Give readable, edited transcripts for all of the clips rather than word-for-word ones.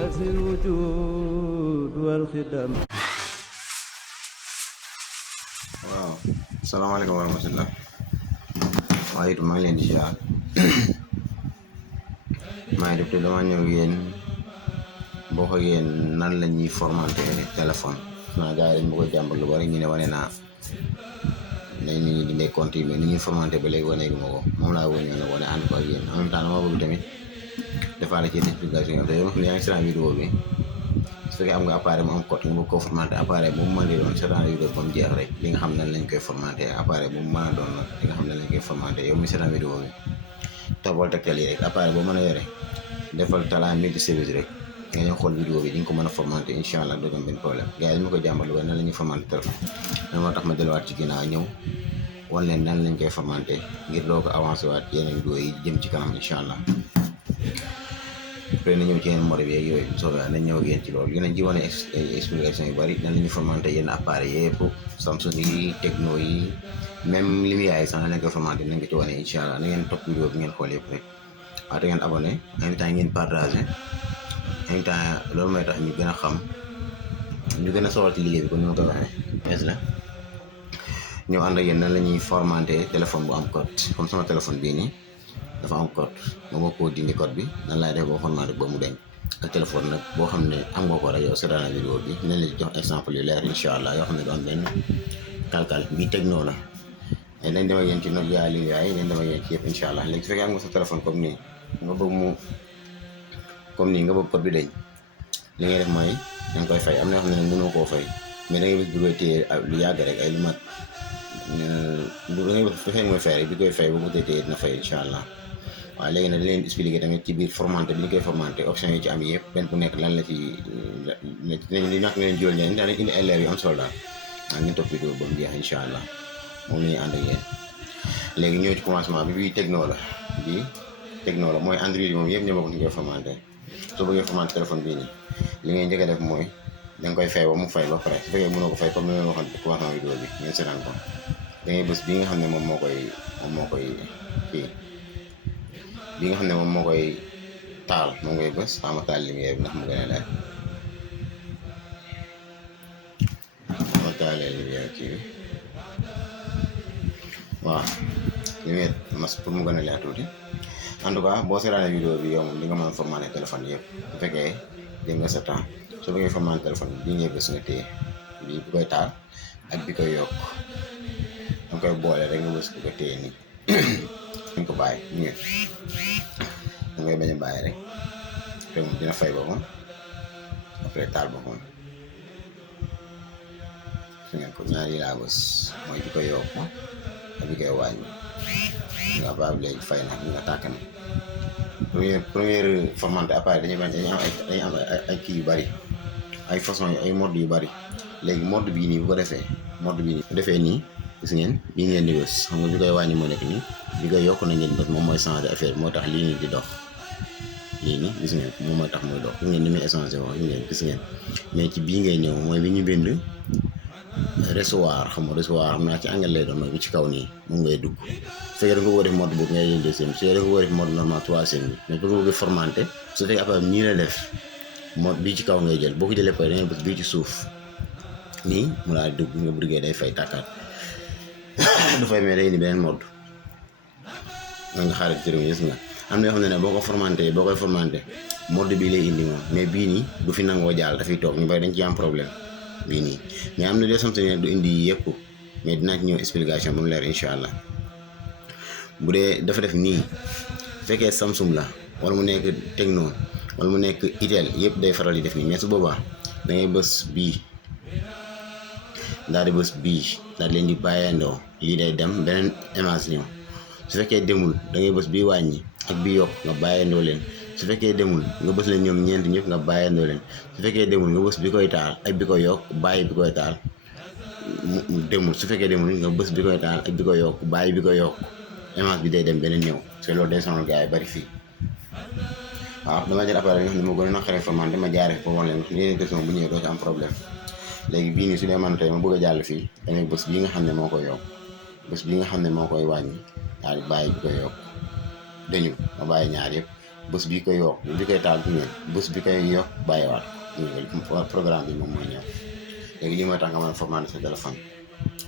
كسر الوجود والخدم. waaw salaamaaleykum wa rahmatullah waaye it maa ngi leen di ziar maa ngi def te dama ñëw yéen boo ko yéen nan la ñuy formaté téléphone naa gars yi dañ ma ko jàmbat lu bari ñu ne wane naa nañ nit ñi dindee compte yi mais ni ñuy formaté ba léegi wane ma ko moom laa wëññoo nag wane ànd ko ak yéen en même temps dama bëgg tamit defaale ci explication te yow nga xam ne yaa ngi seetaan vidéo bi su fekkee am nga appareil mu am code nga bëgg koo formaté appareil bu mu mën di doon seetaan vidéo ba mu jeex rek li nga xam nan lañ koy formaté appareil bu mu mën a doon nag li nga xam nan lañ koy formaté yow mi seetaan vidéo bi toppal tegtal yi rek appareil boo mën a yore defal talaa midi service rek nga ñëw xool vidéo bi di nga ko mën a formaté incha allah doo am benn problème gars yi ñu ma ko jàmbat lu bari nan la ñuy formaté téléphone nan moo tax ma delluwaat ci ginnaaw ñëw wan leen nan lañ koy formaté ngir doo ko avancé waat yeneen vidéo yi jëm ci kanam incha allah après na ñëw ci yeneen mode bi yeeg yooyu soobee nañ ñëw ak yéen ci loolu dinañ ci wane explication yu bari nan la ñuy formaté yenn appareil yëpp Samsung yi Tecno yi même li muy yaay sax nañ koy formaté nañ ko ci wane incha allah na ngeen topp vidéo bi ngeen xool yëpp rek waaw te ngeen abonné en même temps ngeen partagé en même temps loolu mooy tax ñu gën a xam ñu gën a soxla ci liggéey bi kon ni ma koy waxee la ñëw ànd ak yéen nan la ñuy formaté téléphone bu am code comme sama téléphone bii nii dafa am code nga boo ko dindi code bi nan laay def boo formaté ba mu deñ ak téléphone nag boo xam ne am nga ko rek yow seetaan vidéo bi nañ la jox exemple yu leer incha allah yoo xam ne doon benn kalkal bii Tecno la mais dañ dem ak yéen ci note yaay li yaay dañ dem ak yéen ci yëpp incha allah léegi su fekkee am nga sa téléphone comme nii nga bëgg mu comme nii nga bëgg code bi deñ li ngay def mooy danga koy fay am na yoo xam ne mënoo koo fay mais da ngay bëgg bi koy téye lu yàgg rek ay lu mat da ngay bëgg fexee mooy fay rek bi koy fay bu bëggee téye dina fay incha allah waaye léegi nag da leen expliqué tamit ci biir formaté bi ñu koy formaté option yi ci am yëpp benn bu nekk lan la ci li ñàkk nga leen jural ñeneen daal indi ay leer yu am solo daal waaye ngeen topp vidéo ba mu jeex incha allah moom la ñuy ànd ak yéen léegi ñëw ci commencement bi bii Tecno la bii Tecno la mooy Android moom yëpp ñoo bokk ñu koy formaté soo bëggee formaté téléphone bii nii li ngay njëkk a def mooy da nga koy fay ba mu fay ba pare su fekkee mënoo ko fay comme ni ma waxoon ci commencement vidéo bi ngeen seetaan ko da ngay bës bii nga xam ne moom moo koy kii bi nga xam ne moom moo koy taal moom ngay bës xama taal lumière bi ndax mu gën a leer ma taalee lumière kii bi waaw lumière mas pour mu gën a leer tuuti en tout cas boo seetaanee vidéo bi yow moom di nga mën a formaté téléphone yëpp bu fekkee dégg nga sa temps soo bëggee formaté téléphone bi ngay bës nga téye bi koy taal ak bi koy yokk danga koy boole rek nga bës bu ko téye nii dañ ko bàyyi ñu da ngay bañ a bàyyi rek te moom dina fay boppam après taal boppam su ngeen ko ñaari laa bës mooy bi koy yokk ak bi koy wàññi nga baab léegi fay na nga tàkk na première formaté appareil dañuy am ay kii yu bari ay façon ay mode yu bari léegi mode bii nii bu ko defee mode bii nii bu defee nii gis ngeen bii ngeen di bës xam nga bi koy wàññi moo nekk nii bi koy yokk na ngeen bës moom mooy changer affaire moo tax lii nii di dox lii nii gis ngeen moom mooy tax muy dox gis ngeen ni muy échangé wax gis ngeen mais ci bii ngay ñëw mooy bi ñu bind recevoir xam nga recevoir xam naa ci anglais lay doon mooy bi ci kaw nii moom ngay dugg su fekkee da nga ko def mode boobu ngay leen deuxième su fekkee da nga ko def mode normal troisième bi mais bëgg bëgg formaté su fekkee après nii la def mode bii ci kaw ngay jël boo ko jëlee pare da ngay bës bii ci suuf nii mu daal dugg nga bëggee day fay tàkkaat du fay mais day indi beneen mode nga xaaral ci réew gis nga am na yoo xam ne boo ko formaté boo koy formaté mode bii lay indi moom mais bii nii du fi nangoo jàll dafay toog ñu bari dañ ci am problème bii nii mais am na des xam ne du indi yëpp mais dinaa ci ñëw explication ba mu leer incha allah bu dee dafa def nii fekkee Samsung la wala mu nekk Tecno wala mu nekk Itel yëpp day faral di def nii mais su boobaa da ngay bës bii daal di bës bii daal leen di bàyyandoo lii day dem beneen image ñëw su fekkee demul da ngay bës bii wàññi ak bii yokk nga bàyyandoo leen su fekkee demul nga bës leen ñoom ñeent ñëpp nga bàyyandoo leen su fekkee demul nga bës bi koy taal ak bi koy yokk bàyyi bi koy taal demul su fekkee demul nga bës bi koy taal ak bi koy yokk bàyyi bi koy yokk image bi day dem beneen ñëw parce que loolu day sonal gars yi bari fii waaw dama jël appareil nga xam ne moo gën a naqaree formaté ma jaaree fa woon leen yeneen question bu ñëwee doo ci am problème léegi bii nii su dee man tey ma bëgg a jàll fii damay bës bii nga xam ne moo koy yokk bës bii nga xam ne moo koy wàññi daal di bàyyi bi koy yokk dañu ma bàyyi ñaar yëpp bés bi koy yokk bi koy taal bi ngeen bés bi koy yokk bàyyiwaat programme bi moom mooy ñëw léegi lii mooy tax nga mën a formaté sa téléphone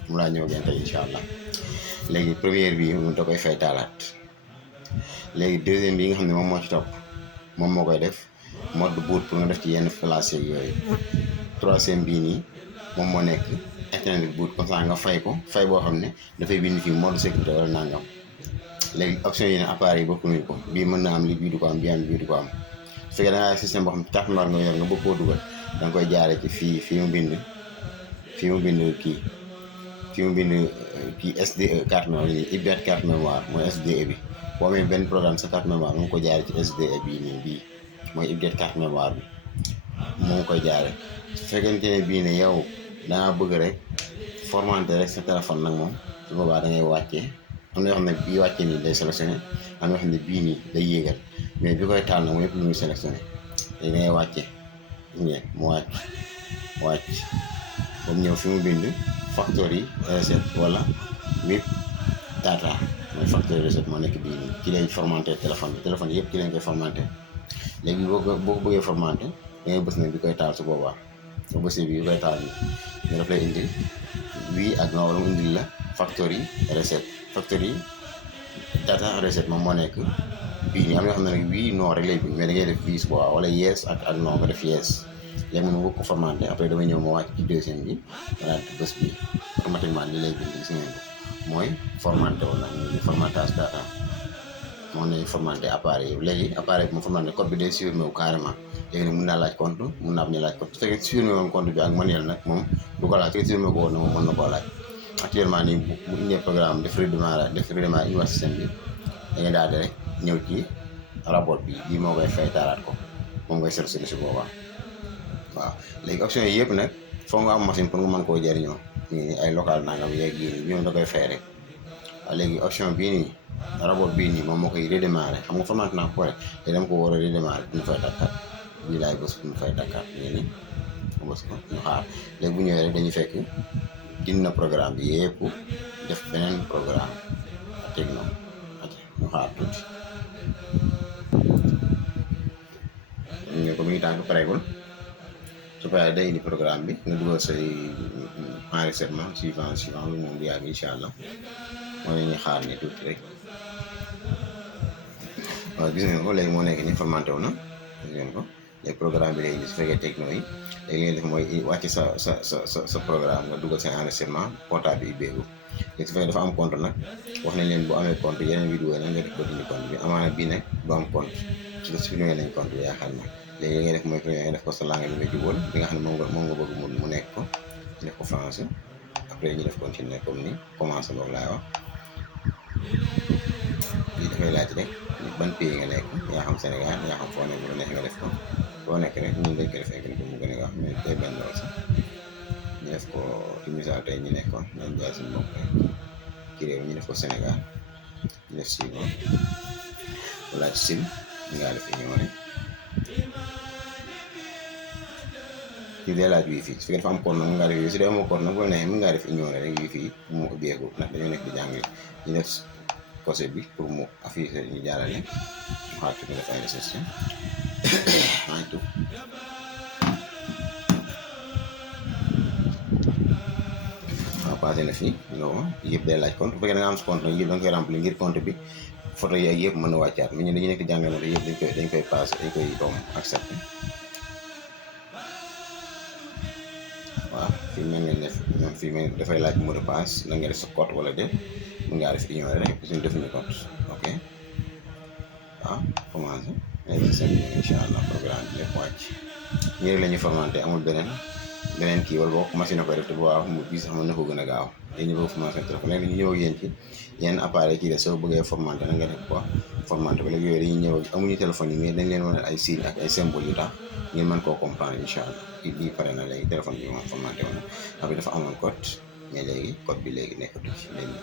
mu laa ñëw ngeen tey incha allah léegi première bi moom da koy fay taalaat léegi deuxième bi nga xam ne moom moo ci topp moom moo koy def mode boot pour nga def ci yenn place yooyu troisième bii nii moom moo nekk internet boot comme ça nga fay ko fay boo xam ne dafay bind fii mode sécurité wala nangam léegi option yi ne appareil yi bokkuñu ko bii mën na am li bii du ko am bii am bii du ko am su fekkee da ngaa système boo xam ne carte noire nga yor nga bëgg koo dugal da nga koy jaare ci fii mu bind kii SDE carte mémoire yi ibbiwaat carte mémoire mooy SDE bi boo amee benn programme sa carte mémoire mu ngi ko jaare ci SDE bii nii bii mooy ibbiwaat carte mémoire bi moo ngi koy jaare su fekkente ne bii ne yow dangaa bëgg rek formaté rek sa téléphone nag moom su boobaa da ngay wàccee am na yoo xam ne bii wàccee nii day sélectionné am na yoo xam ne bii nii day yéegal mais bi koy taal nag mooy lépp lu muy sélectionné léegi da ngay wàcce ngeen mu wàcc ba mu ñëw fi mu bind factory reset wala web data mooy factory reset moo nekk bii nii ci lay formaté téléphone yëpp ci lañ koy formaté léegi boo ko bëggee formaté da ngay bës nag bi koy taal su boobaa boo bësee bi koy taal ni daf lay indil wii ak non wala mu indil la factory reset factory data reset moom moo nekk bii nii am na yoo xam ne nag wii non rek lay bind mais da ngay def wii su boobaa wala yes ak non nga def yes léegi man ma bëgg ko formaté après damay ñëw ma wàcc ci deuxième bi wala bés bi automatiquement li lay bind gis ngeen ko mooy formaté wala ñu formatage data moo ne formaté appareil yi léegi appareil bi moom formaté code bi day supprimé wu carrément léegi nag mun naa laaj compte mun naa am ñu laaj compte su fekkee supprimé woon compte bi ak manuel nag moom du ko laaj su fekkee supprimé ko woon na moom mën na koo laaj actuellement nii bu indee programme def redémarrer une système bi da ngay daal di rek ñëw ci rapport bi bii moo koy fay taalaat ko moom ngay sélectionné si boobaa waaw léegi option yi yëpp nag foo nga am machine pour nga mën koo jëriñoo nii ay local nangam yeeg yii nii moom da koy fay rek waaw léegi option bii nii rapport bii nii moom moo koy redémarrer xam nga formaté naa ko pare te dama ko war a redémarrer pour mu fay dakkaat bii laay bës pour mu fay dakkaat léegi nii mu bës ko ñu xaar léegi bu ñëwee rek dañuy fekk dindi na programme bi yëpp def beneen programme techno ñu xaar tuuti ñu ko muy tànk pareegul su paree day indi programme bi nga dugal say enregistrement suivant bi moom du yàgg incha allah moo leen ñu xaar ne tuuti rek waaw gis ngeen ko léegi moo nekk ni formaté wu na gis ngeen ko léegi programme bi léegi su fekkee techno yi léegi li ngeen def mooy wàcc sa programme nga dugal say enregistrement portable bi ubbeeku léegi su fekkee dafa am compte nag wax nañ leen bu amee compte yeneen vidéo nag nga def ko dindi compte bi amaana bii nag du am compte su ko supprimé nañ compte bi yaakaar naa léegi li ngay def mooy premier nga def ko sa langue bi nga jubóol bi nga xam ne moom nga bëgg mu nekk ko ñu def ko français après ñu def continuer comme ni commencé boog laay wax lii dafay laaj rek ban pays nga nekk yaa xam Sénégal yaa xam foo nekk lu nekk nga def ko foo nekk rek ñun dañ ko defee ko mu gën a gaaw mais tey benn lool sax ñu def ko ci misaal tey ñu nekkoon nañ jaay suñu bopp rek ci réew ñu def ko Sénégal ñu def si moom laaj sim ñu ngaa def ñëw rek ci dee laaj wifi su fekkee dafa am code nag mën ngaa def wifi su dee amoo code nag boo neexee mën ngaa def ignorer rek wifi mu ubbeeku nag dañoo nekk di jàngale ñu def cosé bi pour mu affiché ñu jaarale ñu xaar tuuti def ay recherche maa ngi tudd waaw passé na fii loolu yëpp day laaj compte bu fekkee da nga am compte nag yëpp da nga koy remplir ngir compte bi photo yi ak yëpp mën na wàccaat mais ñun dañu nekk di jàngale moo tax yëpp dañ koy passé dañ koy doom accepté waaw fii mel nga def ñoom fii mel dafay laaj mot de passe la nga def sa code wala déet mën ngaa def ignorer rek suñu defuñu code ok waaw commencé léegi seen incha allah programme bi lépp wàcc ñii rek la ñuy formaté amul beneen kii wala boo machine na koy def te bu baax mu bii sax mën na ko gën a gaaw léegi ñu bëgg formation téléphone léegi ñu ñëw ak yéen ci yenn appareil kii de soo bëggee formaté na nga def ko formaté ko léegi yooyu dañuy ñëw amuñu téléphone yi mais dañ leen wane ay signes ak ay symboles yu tax ngeen mën koo comprendre incha allah bii pare na léegi téléphone bi moom formaté woon na après dafa amoon code mais léegi code bi léegi nekkatu ci léegi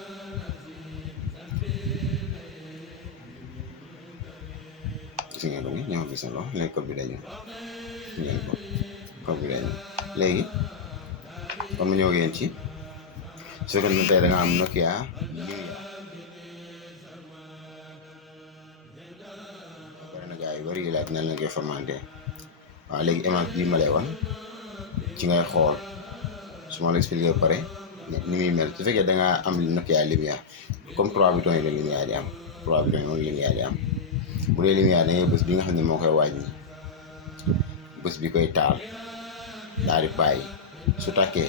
gis ngeen ko ni ñoo gis na lool léegi code bi dañu ngeen ko code bi dañu léegi comme ñëw ngeen ci su fekkee ne tey da nga am Nokia bari na gars yu bari yi laaj nan la koy formaté. waaw léegi image bii ma lay wan ci ngay xool su ma la expliqué ba pare ni muy mel su fekkee da ngaa am Nokia lumière comme 3 boutons yi la lumière di am 3 boutons yi moom lumière di am bu dee lumière da ngay bës bi nga xam ne moo koy wàññi bës bi koy taal daal di bàyyi su tàkkee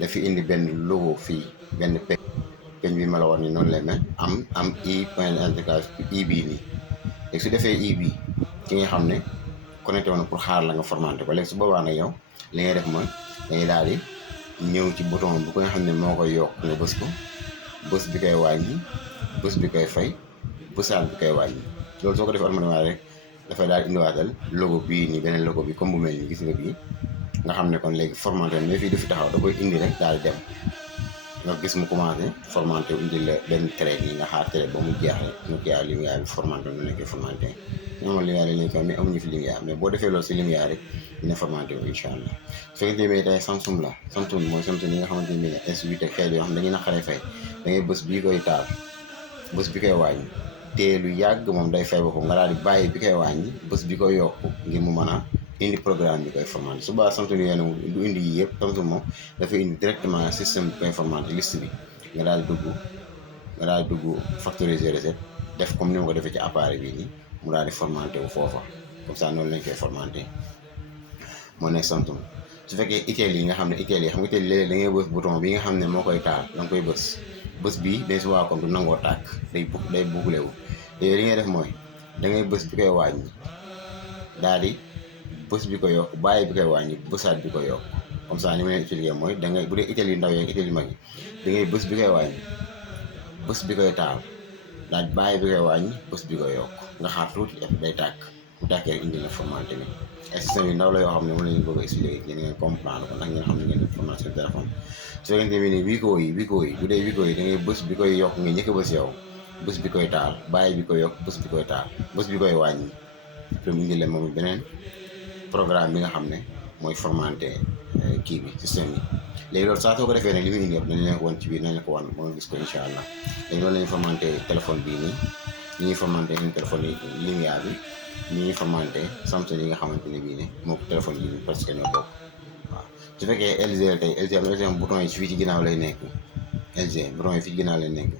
dafi indi benn logo fii benn peñ bi ma la war ni noonu lay mel am i point d'interrogation i bii nii léegi su defee i bii ki nga xam ne connecté woon pour xaar la nga formaté ko léegi su boobaa nag yow li ngay def mooy dañuy daal di ñëw ci bouton bu ko nga xam ne moo koy yokk nga bës ko bës bi koy wàññi bës bi koy fay bësaat bi koy wàññi loolu soo ko defee automatiquement rek dafay daal indiwaatal logo bii nii beneen logo bi comme bu mel ni gis nga bii nga xam ne kon léegi formaté mais fii dafi taxaw da koy indi rek daal di dem nga gis mu commencé formaté indi la benn trait nii nga xaar trait ba mu jeex rek ñu kii lumière bi formaté nu nekkee formaté ñoo amoon lumière lañ ko mais amuñu fi lumière mais boo defee loolu si lumière rek dina formaté wu incha allah su fekkee ne tey Samsung la Samsung mooy Samsung yi nga xamante ne S8 ak xeet yoo xam ne dañuy naqaree fay da ngay bës bii koy taal bës bi koy wàññi te lu yàgg moom day fay boppam nga daal di bàyyi bi koy wàññi bës bi koy yokk ngir mu mën a indi programme bi koy formaté su baa Samsung yooyu du indi yii yëpp Samsung moom dafay indi directement système bi koy formaté liste bi nga daal di dugg factoriser recette def comme ni ma ko defee ci appareil bii nii mu daal di formaté wu foofa comme ça noonu lañ koy formaté moo nekk Samsung su fekkee itel yi nga xam ne itel yi xam nga itel léeg-léeg da ngay bës bouton bi nga xam ne moo koy taal da nga koy bës bii day subaa comme du nangoo tàkk day buglewu léegi li ngay def mooy da ngay bës bi koy wàññi daal di bës bi ko yokk bàyyi bi koy wàññi bësaat bi ko yokk comme ça ni ma leen expliqué mooy da ngay bu dee itel yu ndaw yeeg itel yu mag yi da ngay bës bi koy wàññi bës bi koy taal daal bàyyi bi koy wàññi bës bi koy yokk nga xaar tuuti day tàkk bu tàkkee rek indi la formaté bi ay système yu ndaw la yoo xam ne moom la ñu bëgg a expliqué ngeen ngeen comprendre ko ndax ngeen xam ne ngeen def formation téléphone su fekkente ne nii wiko yi bu dee wiko yi da ngay bës bi koy yokk nga njëkk a bës yow bës bi koy taal bàyyi bi koy yokk bës bi koy taal bës bi koy wàññi après mu indi la moom beneen programme bi nga xam ne mooy formaté kii bi système yi léegi loolu saa soo ko defee nag li muy indi yëpp dañ leen ko wan ci biir nañ la ko wan ba nga gis ko incha allah léegi loolu la ñuy formaté téléphone bii nii ñi ñuy formaté suñu téléphone yi lumière bi ñi ñuy formaté Samsung yi nga xamante ne bii ne moo ko téléphone yi parce que ñoo bokk waaw su fekkee LG tey LG am bouton yi fii ci ginnaaw lay nekk LG bouton yi fii ci ginnaaw lay nekk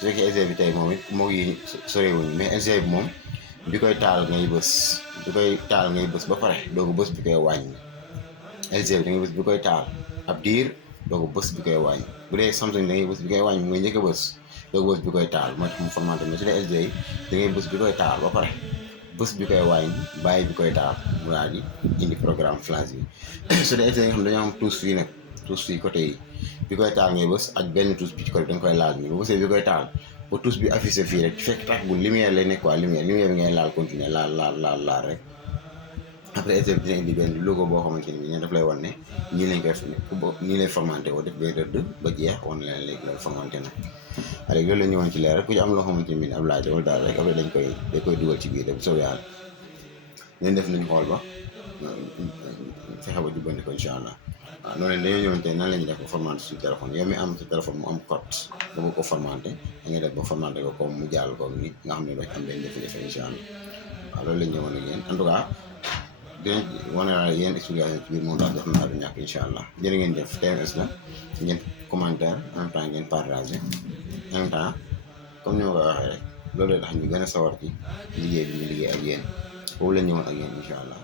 su fekkee LG bi tey moom it moo yi sorewuñu mais LG bi moom bi koy taal ngay bës ba pare doogu bës bi koy wàññi LG bi da ngay bës bi koy taal ab diir doogu bës bi koy wàññi bu dee Samsung da ngay bës bi koy wàññi mooy njëkk a bës doogu bës bi koy taal mooy tax mu formaté mais su dee LG yi da ngay bës bi koy taal ba pare bës bi koy wàññi bàyyi bi koy taal mu daal di indi programme flash bi su dee LG yi nga xam dañoo am touche fii nag touche fii côté yi bi koy taal ngay bës ak benn touche bi ci côté da nga koy laal nii bu bësee bi koy taal ba touche bi affiché fii rek fekk tax bu lumière lay nekk quoi lumière bi ngay laal continuer laal rek après LG bi dina indi benn logo boo xamante ni bii daf lay wan ne nii lañ koy nii lay formaté woo def bay rëdd ba jeex wan leen léegi loolu formaté na léegi loolu la ñu woon ci leer rek ku ci am loo xamante ni bii ab laaj wala daal rek après dañ koy dugal ci biir rek bu soobee yàlla leen def nañ xool ba fexe ba jubbanti ko incha allah waaw noonu dañoo ñëwoon tey nan la ñuy def ba formaté suñu téléphone yow mi am sa téléphone mu am code ba nga ko formaté da ngay def ba formaté ko comme mu jàll ko nii nga xam ne doo ci am benn jafe-jafe incha allah waaw loolu la ñu ñëwoon ak yéen en tout cas dinañ wane naa yéen explication ci biir montage def naa du ñàkk incha allah jërë ngeen jëf TMS la ngeen commentaire en même temps ngeen partagé en même temps comme ni ma koy waxee rek loolu tax ñu gën a sawar ci liggéey bi ñu liggéey ak yéen foofu la ñu ñëwoon ak yéen incha allah